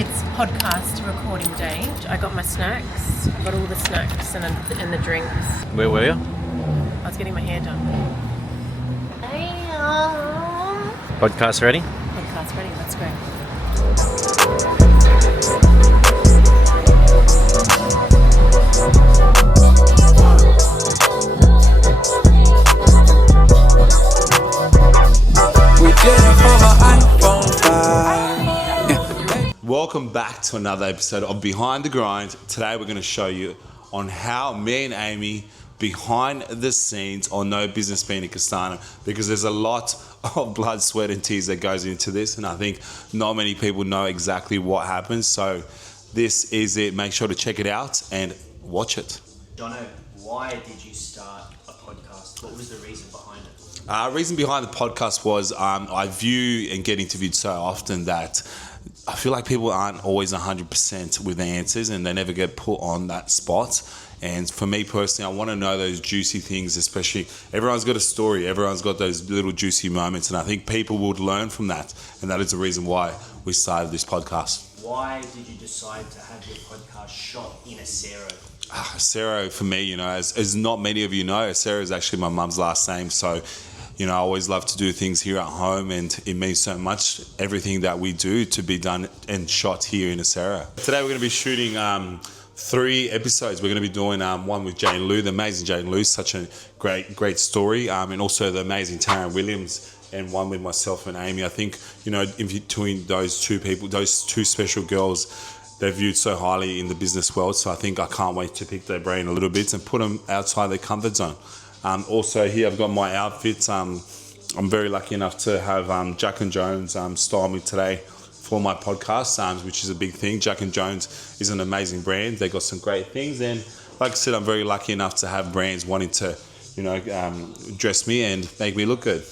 It's podcast recording day. I got my snacks. I got all the snacks and the drinks. Where were you? I was getting my hair done. Podcast ready? Podcast ready. Let's go. We did it for my iPhone 5. Welcome back to another episode of Behind the Grind. Today we're going to show you on how me and Amy behind the scenes on No Business Being a Castana, because there's a lot of blood, sweat and tears that goes into this, and I think not many people know exactly what happens. So this is it. Make sure to check it out and watch it. Jono, why did you start a podcast? What was the reason behind it? Reason behind the podcast was I view and get interviewed so often that I feel like people aren't always 100% with the answers and they never get put on that spot. And for me personally, I want to know those juicy things, especially everyone's got a story. Everyone's got those little juicy moments. And I think people would learn from that. And that is the reason why we started this podcast. Why did you decide to have your podcast shot in Acero? Acero, for me, as not many of you know, Acero is actually my mum's last name. So, I always love to do things here at home, and it means so much, everything that we do, to be done and shot here in Acero. Today we're going to be shooting 3 episodes. We're going to be doing one with Jane Lu, the amazing Jane Lu, such a great story, and also the amazing Taryn Williams, and one with myself and Amy. I think, in between those two people, those two special girls, they're viewed so highly in the business world. So I think I can't wait to pick their brain a little bit and put them outside their comfort zone. Also here I've got my outfits. I'm very lucky enough to have Jack and Jones style me today for my podcast, which is a big thing. Jack and Jones is an amazing brand. They got some great things, and like I said, I'm very lucky enough to have brands wanting to, dress me and make me look good.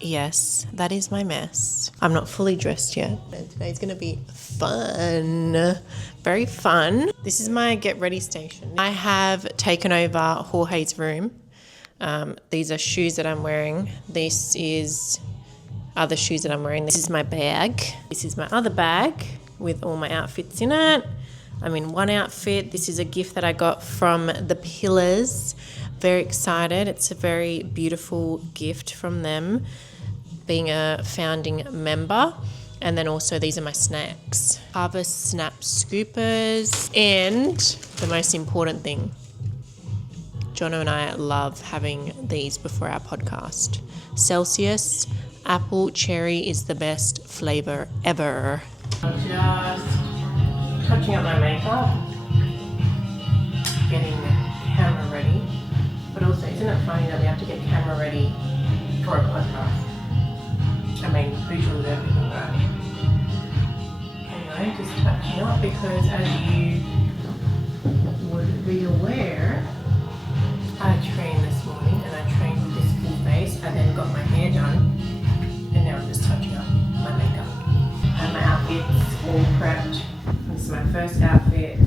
Yes, that is my mess. I'm not fully dressed yet, and today's going to be fun. Very fun. This is my get ready station. I have taken over Jorge's room. These are shoes that I'm wearing. This is other shoes that I'm wearing. This is my bag. This is my other bag with all my outfits in it. I'm in one outfit. This is a gift that I got from The Pillars. Very excited. It's a very beautiful gift from them, being a founding member. And then also these are my snacks. Harvest Snap Scoopers. And the most important thing, Jono and I love having these before our podcast. Celsius apple cherry is the best flavour ever. I'm just touching up my makeup, getting the camera ready. But also, isn't it funny that we have to get camera ready for a podcast? I mean, visuals, everything, right? Anyway, just touching up because, as you would be aware, I trained this morning and I trained with this full face. I then got my hair done and now I'm just touching up my makeup. And my outfit's all prepped. This is my first outfit.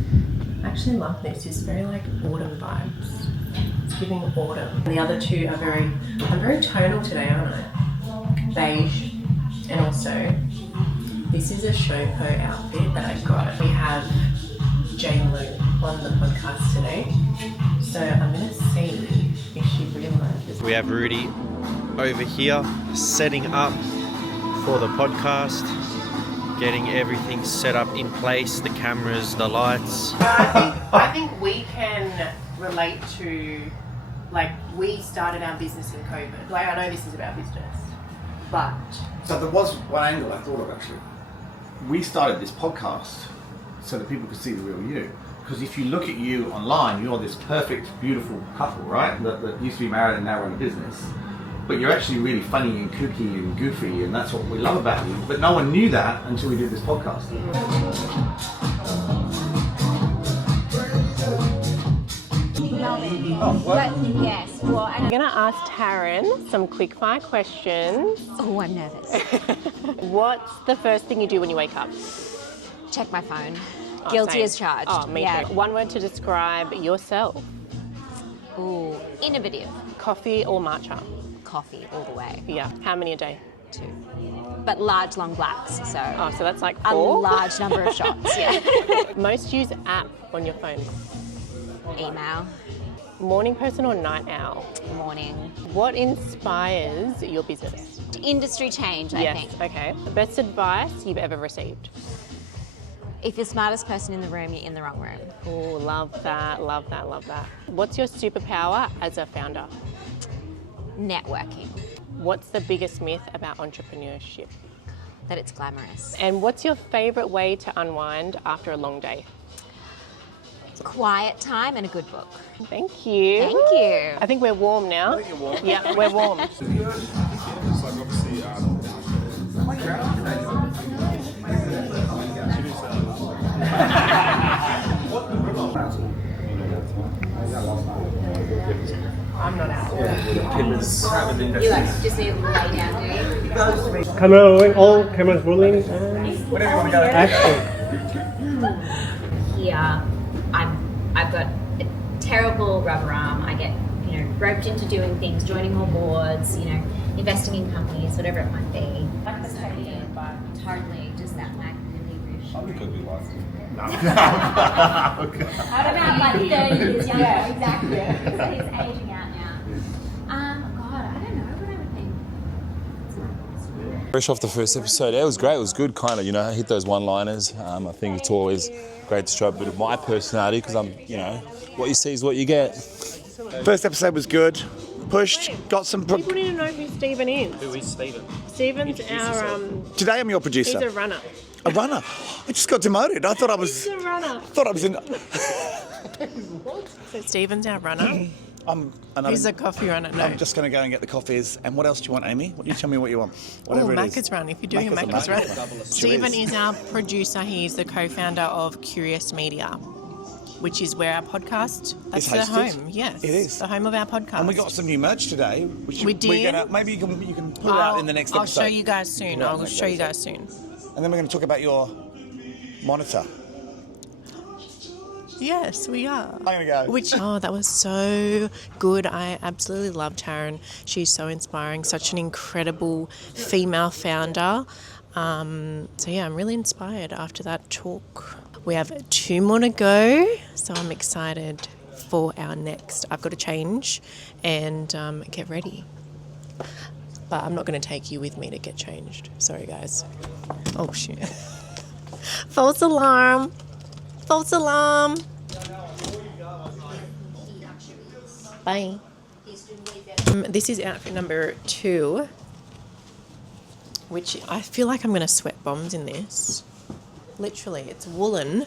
I actually love this. It's very like autumn vibes. It's giving autumn. The other two are I'm very tonal today, aren't I? Beige. And also, this is a Showpo outfit that I got. We have Jane Lu on the podcast today. So I'm going to see if she realises. We have Rudy over here setting up for the podcast, getting everything set up in place, the cameras, the lights. I think we can relate to, we started our business in COVID. I know this is about business, but... So there was one angle I thought of, actually. We started this podcast so that people could see the real you. Because if you look at you online, you're this perfect, beautiful couple, right? That used to be married and now run a business. But you're actually really funny and kooky and goofy, and that's what we love about you. But no one knew that until we did this podcast. Yes. Well, I'm going to ask Taryn some quick-fire questions. Oh, I'm nervous. What's the first thing you do when you wake up? Check my phone. Guilty as charged. Oh, me too. One word to describe yourself. Ooh, innovative. Coffee or matcha? Coffee all the way. Yeah. How many a day? 2. but large, long blacks. So, so that's like a 4? large number of shots, yeah. Most used app on your phone? Email, Morning person or night owl? morning. What inspires your business? Industry change, I think. Okay. The best advice you've ever received? If you're the smartest person in the room, you're in the wrong room. Oh, love that, love that, love that. What's your superpower as a founder? Networking, What's the biggest myth about entrepreneurship? that it's glamorous. And what's your favourite way to unwind after a long day? Quiet time and a good book. Thank you. Thank you. I think we're warm now. Yeah, we're warm. I'm not out. You just need to lay down, do you? Camera rolling, all cameras rolling. Action. Here, I've got a terrible rubber arm. I get, roped into doing things, joining more boards, investing in companies, whatever it might be. Totally, just that really wish. I think it'd be like What about like 30 years younger? Yeah, exactly. So he's aging out now. God, I don't know what I would think. fresh off the first episode. It was great. It was good, kind of, hit those one-liners. I think it's always great to show a bit of my personality because I'm, what you see is what you get. First episode was good. Pushed, got some. People need to know who Stephen is. Who is Stephen? Stephen's our Today I'm your producer. he's a runner. A runner. I just got demoted. I thought I was. He's a runner. Thought I was in. So Stephen's our runner. He's a coffee runner. No. I'm just going to go and get the coffees. And what else do you want, Amy? You tell me what you want. Whatever it is. Macca's Run. If you're doing Macca's a Macca's Run. Stephen is our producer. He's the co-founder of Curious Media, which is where our podcast. That's the home. Yes, it is the home of our podcast. And we got some new merch today. Which we did. Maybe you can put it out in the next episode. I'll show you guys soon. I'll show you guys soon. And then we're going to talk about your monitor. Yes, we are. I'm going to go. That was so good. I absolutely love Taryn. She's so inspiring, such an incredible female founder. I'm really inspired after that talk. We have 2 more to go, so I'm excited for our next. I've got to change and get ready. But I'm not going to take you with me to get changed. Sorry, guys. Oh, shoot. False alarm. False alarm. Bye. This is outfit number 2, which I feel like I'm going to sweat bombs in this. Literally, it's woolen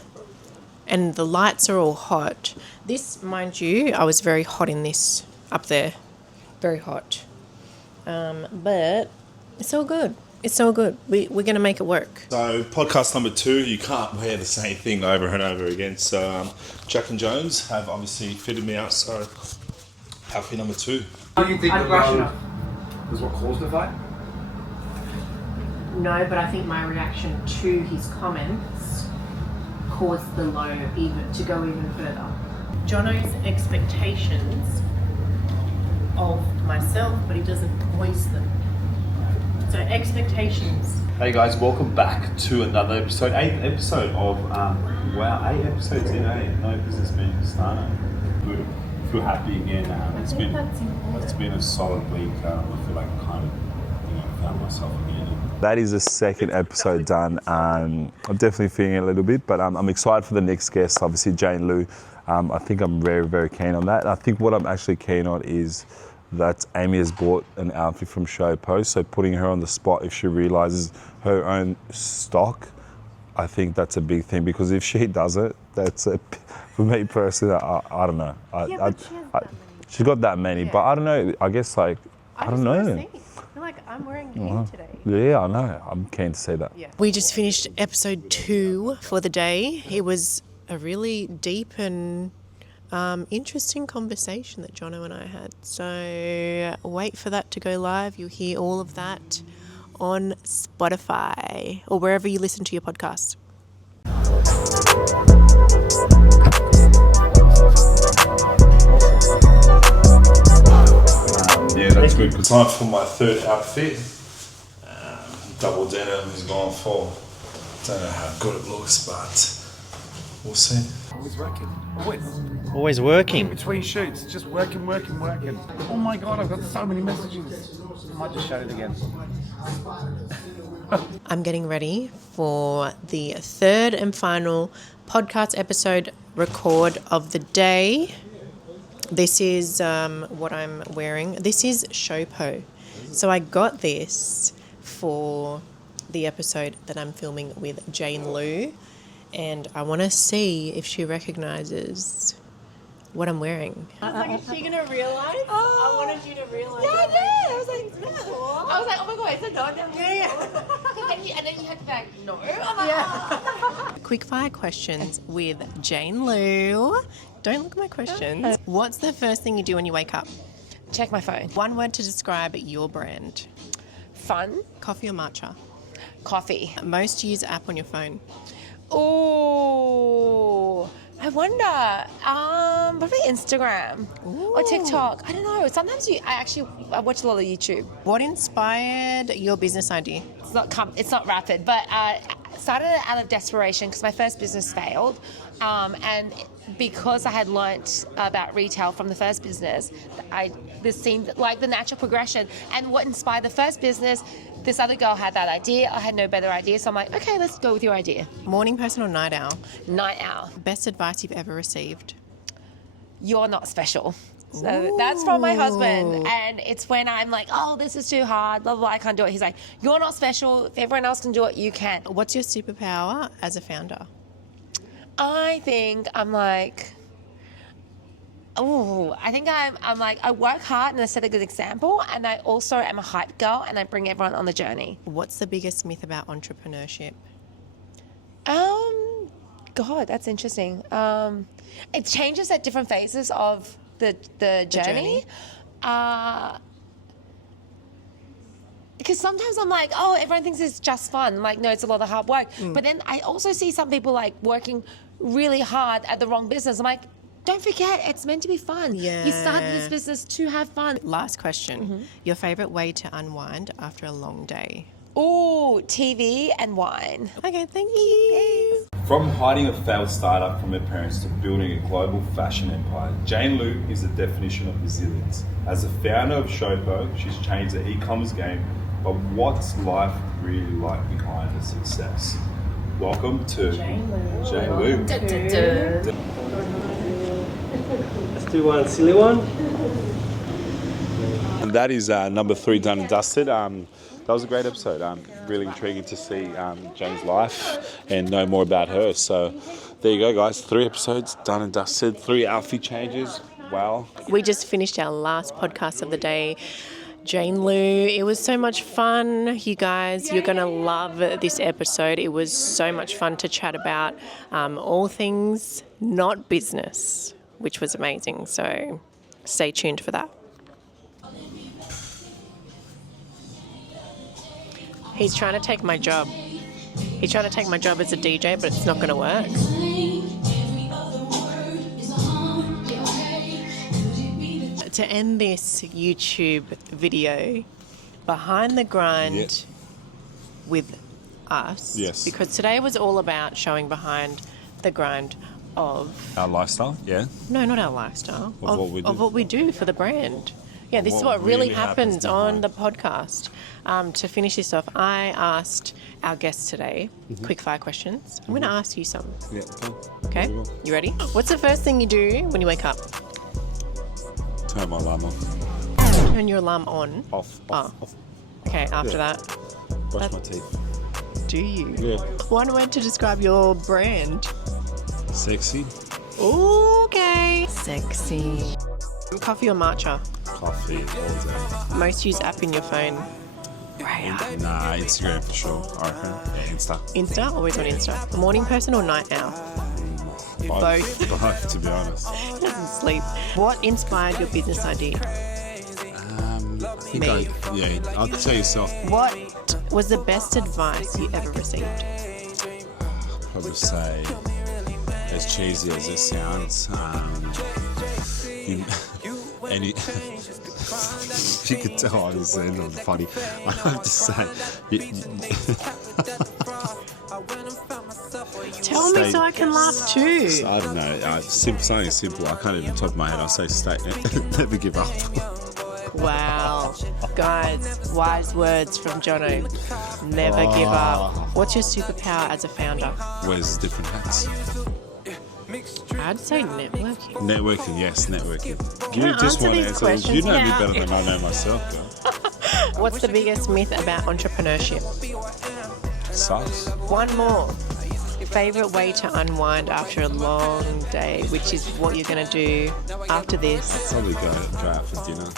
and the lights are all hot. This, mind you, I was very hot in this up there. Very hot. But it's all good. It's all good. We're going to make it work. So podcast number 2, you can't wear the same thing over and over again. So Jack and Jones have obviously fitted me out. So outfit number 2. How do you think the low was what caused the fight? No, but I think my reaction to his comments caused the low to go even further. Jono's expectations of myself, but he doesn't voice them. So expectations. Hey guys, welcome back to another episode. 8th episode of 8 episodes in No Businessmen Starter. Good. Feel happy again. It's been a solid week. I feel like I kind of found myself again. That is the 2nd episode done. I'm definitely feeling it a little bit, but I'm excited for the next guest, obviously Jane Lu. I think I'm very, very keen on that. I think what I'm actually keen on is that Amy has bought an outfit from Show Post, so putting her on the spot if she realises her own stock, I think that's a big thing, because if she does it, for me personally, I don't know. She's got that many, but I don't know, I guess I don't know. I'm wearing green today. Yeah, I know. I'm keen to see that. Yeah. We just finished episode 2 for the day. It was a really deep and interesting conversation that Jono and I had. So wait for that to go live. You'll hear all of that on Spotify or wherever you listen to your podcasts. Yeah, that's good. Time for my 3rd outfit. double denim has gone for. Don't know how good it looks, but we'll see. Always working. Always working. Between shoots, just working. Oh my God, I've got so many messages. I might just shut it again. I'm getting ready for the third and final podcast episode record of the day. This is what I'm wearing. This is Shopo. So I got this for the episode that I'm filming with Jane Lu, and I want to see if she recognizes what I'm wearing. I was like, is she going to realise? I wanted you to realise. Yeah, I did. I was like, oh my God, it's a dog. Yeah. And then you had to be like, no. I'm like, Quick fire questions with Jane Lu. Don't look at my questions. What's the first thing you do when you wake up? check my phone. One word to describe your brand. Fun. Coffee or matcha? Coffee. Most used app on your phone? Oh, I wonder. Probably Instagram or TikTok. I don't know. Sometimes I watch a lot of YouTube. What inspired your business idea? It's not rapid, but started out of desperation because my first business failed, and because I had learnt about retail from the first business, this seemed like the natural progression. And what inspired the first business? This other girl had that idea. I had no better idea, so I'm like, okay, let's go with your idea. Morning person or night owl? Night owl. Best advice you've ever received? You're not special. So that's from my husband, and it's when I'm like, oh, this is too hard, blah, blah, I can't do it. He's like, you're not special. If everyone else can do it, you can. What's your superpower as a founder? I think I'm like, I'm like, I work hard and I set a good example, and I also am a hype girl and I bring everyone on the journey. What's the biggest myth about entrepreneurship? God, that's interesting. It changes at different phases of the journey. Because sometimes I'm like, oh, everyone thinks it's just fun. I'm like, no, it's a lot of hard work. But then I also see some people like working really hard at the wrong business. I'm like, don't forget, it's meant to be fun. Yeah. You started this business to have fun. Last question. Your favourite way to unwind after a long day? Ooh, TV and wine. Okay, thank you. From hiding a failed startup from her parents to building a global fashion empire, Jane Lu is the definition of resilience. As the founder of Shopo, she's changed the e-commerce game, but what's life really like behind her success? Welcome to Jane Lu. Let's do one silly one. And that is number 3 done and dusted. That was a great episode. Really intriguing to see Jane's life and know more about her. So there you go, guys. 3 episodes done and dusted. 3 outfit changes. Wow. We just finished our last podcast of the day. Jane Lu, it was so much fun. You guys, you're going to love this episode. It was so much fun to chat about all things not business, which was amazing. So stay tuned for that. He's trying to take my job. He's trying to take my job as a DJ, but it's not going to work. To end this YouTube video, behind the grind with us. Yes. Because today was all about showing behind the grind of... Our lifestyle, yeah. No, not our lifestyle. Of what we do. Of what we do for the brand. Yeah, this is what really happens on the podcast. To finish this off, I asked our guests today quick fire questions. I'm going to ask you some. Yeah. Okay? You ready? What's the first thing you do when you wake up? Turn my alarm off. Turn your alarm on. Off. Okay, after that. Brush my teeth. Do you? Yeah. One word to describe your brand. Sexy. Okay. Sexy. Coffee or matcha? Coffee all day. Most used app in your phone? Nah, Instagram for sure. I reckon. Yeah, Insta. Insta? Always on Insta. A morning person or night owl? Both. Both, to be honest. He doesn't sleep. What inspired your business idea? Me. I'll tell yourself. What was the best advice you ever received? Probably say, as cheesy as this sounds, If you could tell, obviously, not funny. I have to say, Tell me so I can laugh too. I don't know. Something simple. I can't even top of my head. I'll say stay. Never give up. Wow. Guys, wise words from Jono. Never give up. What's your superpower as a founder? Wears different hats. I'd say networking. Networking, yes, networking. Can You I just answer want to these answer. questions You know me now? better than I know myself, girl. What's the biggest myth about entrepreneurship? Sucks. One more. Favorite way to unwind after a long day, which is what you're going to do after this. Probably go out for dinner.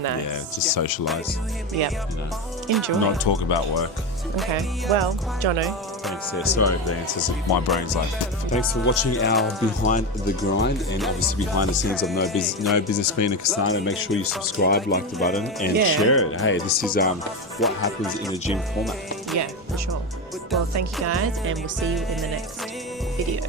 Nice. Yeah, just socialise. Yep. You know, Enjoy. not talk about work. Okay. Well, Jono. Thanks. Yeah, sorry for the answers. My brain's like. Thanks for watching our behind the grind and obviously behind the scenes of No Businesswomen in Castano. Make sure you subscribe, like the button, and share it. Hey, this is what happens in a gym format. Yeah, for sure. Well, thank you guys, and we'll see you in the next video.